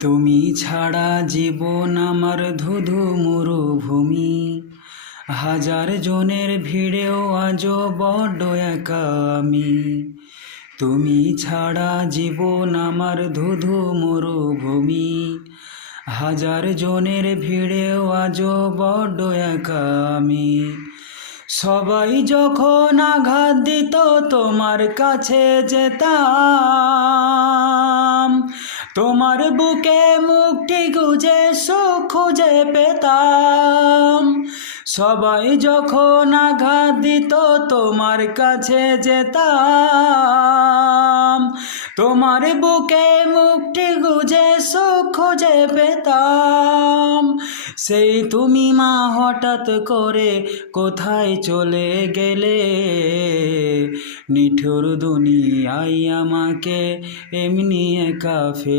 তুমি ছাড়া জীবন আমার ধুধু মরুভূমি। হাজার জনের ভিড়েও আজও বড্ড একা আমি। তুমি ছাড়া জীবন আমার ধুধু মরুভূমি। হাজার জনের ভিড়েও আজও বড্ড একা আমি। সবাই যখন আঘাত দিত তোমার কাছে যেতাম, তোমার বুকে মুক্তি খুঁজে সুখ খুঁজে পেতাম। সবাই যখন আঘাত দিত তোমার কাছে যেতাম, তোমার বুকে মুক্তি খুঁজে সুখ খুঁজে পেতাম। সেই তুমি মা হঠাৎ করে কোথায় চলে গেলে, নিঠুর দুনিয়ায় আমাকে এমনি একা ফেলে।